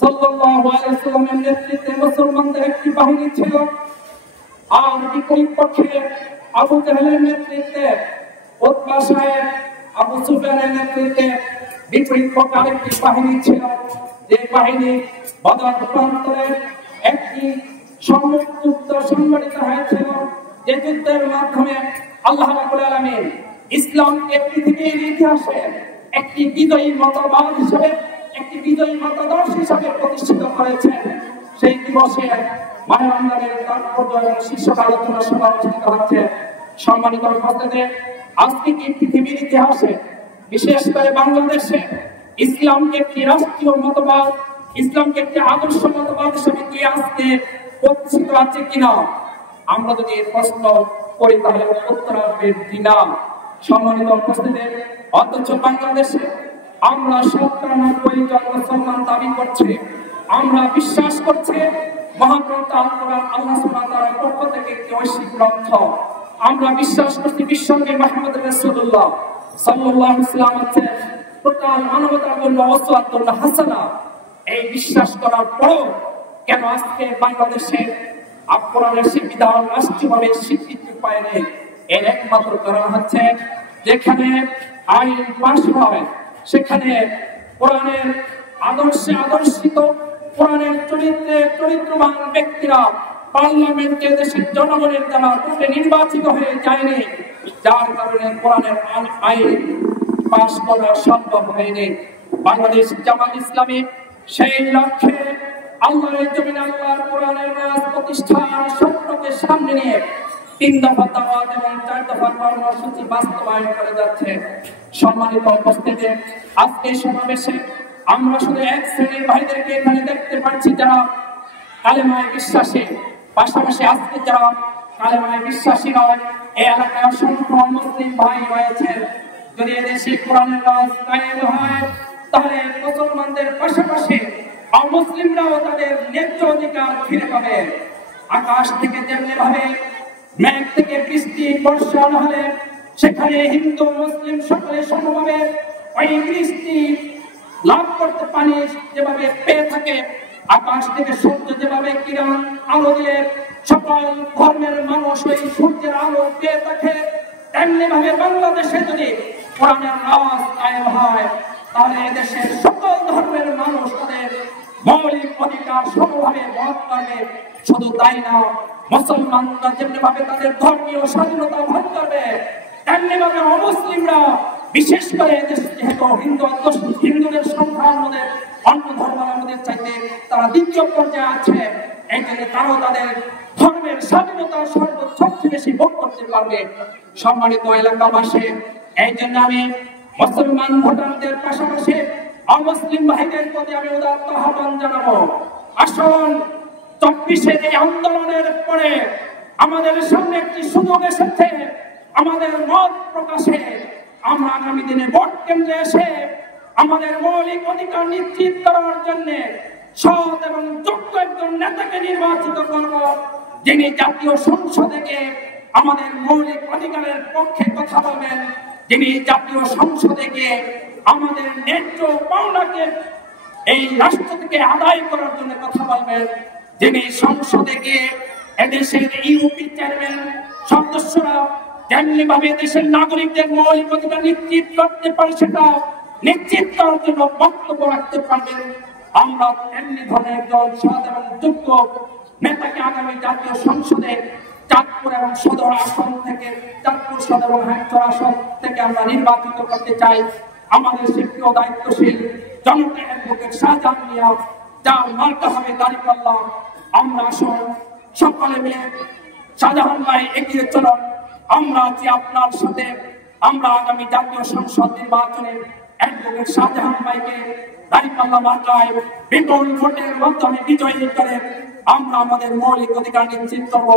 সাল্লাল্লাহু আলাইহি ওয়াসাল্লামের নেতৃত্বে মুসলমানদের একটি বাহিনী ছিল, আর বিপরীত পক্ষে আবু জাহেলের নেতৃত্বে, উতবা সাহেব, আবু সুফিয়ানের নেতৃত্বে বিপরীত পক্ষে আরেকটি বাহিনী ছিল, যে বাহিনী বদর প্রান্তরে একটি সম্মুখ যুদ্ধ সংগঠিত হয়েছিল, যে যুদ্ধের মাধ্যমে আল্লাহ রাব্বুল আলামিন ইসলামকে পৃথিবীর ইতিহাসে একটি বিজয়ী মতবাদ হিসেবে, একটি বিজয়ী মতাদর্শ হিসেবে প্রতিষ্ঠিত করেছেন। সেই দিবসে মাহে রমজানের তাৎপর্য এবং শীর্ষক আলোচনা সভা অনুষ্ঠিত হচ্ছে। সম্মানিত উপস্থিতি, আজকে কি পৃথিবীর ইতিহাসে, বিশেষ করে বাংলাদেশে ইসলামকে একটি রাষ্ট্রীয় মতবাদ, ইসলামকে একটি আদর্শ মতবাদ হিসেবে কি আজকে প্রতিষ্ঠিত আছে কিনা? আমরা যদি এই প্রশ্ন করি তাহলে উত্তর আসবে কিনা। সম্মানিত উপস্থিতি, অথচ বাংলাদেশে আমরা ৯৭ জন মুসলমান দাবি করছি, আমরা বিশ্বাস করছি মহাগ্রন্থ আল কোরআন আল্লাহ সুবহানাহু ওয়া তাআলার পক্ষ থেকে একটি ঐশিক গ্রন্থ। আমরা বিশ্বাস করছি বিশ্বনবী মুহাম্মদ রাসূলুল্লাহ সাল্লাল্লাহু আলাইহি ওয়াসাল্লাম হচ্ছে টোটাল মানবতার জন্য উসওয়াতুন হাসানা। এই বিশ্বাস করার পরও কেন আজকে বাংলাদেশে কোরআনের বিধান রাষ্ট্রীয়ভাবে স্বীকৃতি পায়নি? এর একমাত্র কারণ হচ্ছে যেখানে আইন পাস হয় সেখানে কোরআনের আদর্শে আদর্শিত, কোরআনের চরিত্রে চরিত্রবান ব্যক্তিরা পার্লামেন্টে দেশের জনগণের দ্বারা ভোটে নির্বাচিত হয়ে যায়নি, যার কারণে কোরআনের আইন পাস করা সম্ভব হয়নি। বাংলাদেশ জামাত ইসলামী সেই লক্ষ্যে আল্লাহর জমিনে আল্লাহর কোরআনের রাজ প্রতিষ্ঠার স্বপ্নকে সামনে নিয়ে ৩ দফা দাওয়াত এবং ৪ দফা কর্মসূচি বাস্তবায়ন করে যাচ্ছে। সম্মানিত উপস্থিতি, আজকে সমাবেশে আমরা শুধু এক শ্রেণীর ভাইদেরকে এখানে দেখতে পাচ্ছি যারা কালেমায় বিশ্বাসী, পাশাপাশি আজকে যারা কালেমায় বিশ্বাসী নয়, এই এলাকায় অসংখ্য মুসলিম ভাই রয়েছে। যদি এদেশে কোরআনের রাজ কায়েম হয় তাহলে মুসলমানদের পাশাপাশি অমুসলিমরাও তাদের ন্যায্য অধিকার ফিরে পাবে। আকাশ থেকে যেমনি ভাবে মেঘ থেকে বৃষ্টি বর্ষা না হলে সেখানে হিন্দু মুসলিম সকলে সমভাবে ওই বৃষ্টি লাভ করতে পানি যেভাবে পেয়ে থাকে, আকাশ থেকে সূর্য যেভাবে কিরণ আলো দিয়ে সকল ধর্মের মানুষ ওই সূর্যের আলো পেয়ে থাকে, তেমনি ভাবে বাংলাদেশে যদি কোরআনের রাজ কায়েম হয় তাহলে এদেশের সকল ধর্মের মানুষ তাদের মৌলিক অধিকার সমভাবে ভোগ করবে। শুধু তাই না, মুসলমানরা যেমনি ভাবে তাদের ধর্মীয় স্বাধীনতা ভোগ করবে, তেমনি ভাবে অমুসলিমরা, বিশেষ করে যেহেতু হিন্দুদের সংখ্যা আমাদের অন্য ধর্মাবলম্বীদের চাইতে তারা দ্বিতীয় পর্যায়ে আছে, এই জন্য তারাও তাদের ধর্মের স্বাধীনতা সবচেয়ে বেশি ভোগ করতে পারবে। সম্মানিত এলাকাবাসী, এই জন্য আমি মুসলমান ভোটারদের পাশাপাশি অমুসলিম ভাইদের প্রতি আমি উদাত্ত আহ্বান জানাবো, আসুন ২৪-এর এই আন্দোলনের পরে আমাদের সামনে একটি সুযোগ এসেছে আমাদের মত প্রকাশে। আমরা আগামী দিনে ভোট কেন্দ্রে এসে আমাদের মৌলিক অধিকার নিশ্চিত করার জন্য সৎ এবং যোগ্য একজন নেতাকে নির্বাচিত করব, যিনি জাতীয় সংসদে গিয়ে আমাদের মৌলিক অধিকারের পক্ষে কথা বলবেন, যিনি জাতীয় সংসদে গিয়ে আমাদের ন্যায্য পাওনাকে এই রাষ্ট্র থেকে আদায় করার জন্য কথা বলবেন, যিনি সংসদে গিয়ে এদেশের ইউপি চেয়ারম্যান সদস্যরা যেমনি ভাবে দেশের নাগরিকদের মৌলিক অধিকার নিশ্চিত করতে পারে সেটা নিশ্চিত করার জন্য বক্তব্য রাখতে পারবেন। আমরা এমনি ধরনের একজন সৎ এবং যোগ্য নেতাকে আগামী জাতীয় সংসদে চাঁদপুর এবং সদর আসন থেকে, চাঁদপুর সদর এবং হ্যাংচর আসন থেকে আমরা নির্বাচিত করতে চাই। আমাদের শিক্ষিত দায়িত্বশীল জনতা অ্যাডভোকেট শাহজাহান মিয়া, যার মার্কা হবে দাঁড়িপাল্লা, আমরা আসুন সকলে মিলে শাহজাহান ভাই এগিয়ে চলুন, আমরা আছি আপনার সাথে। আমরা আগামী জাতীয় সংসদ নির্বাচনে অ্যাডভোকেট শাহজাহান ভাইকে দাঁড়িপাল্লা মার্কায় বিপুল ভোটের মাধ্যমে বিজয়ী করে আমরা আমাদের মৌলিক অধিকার নিশ্চিত করবো।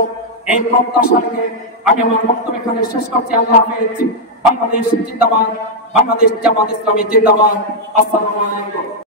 এই প্রত্যাশা রেখে আমি আমার বক্তব্য এখানে শেষ করছি। আল্লাহ হাফেজ। বাংলাদেশ জিন্দাবাদ, বাংলাদেশ জামাত ইসলামী জিন্দাবাদ। আসসালামু আলাইকুম।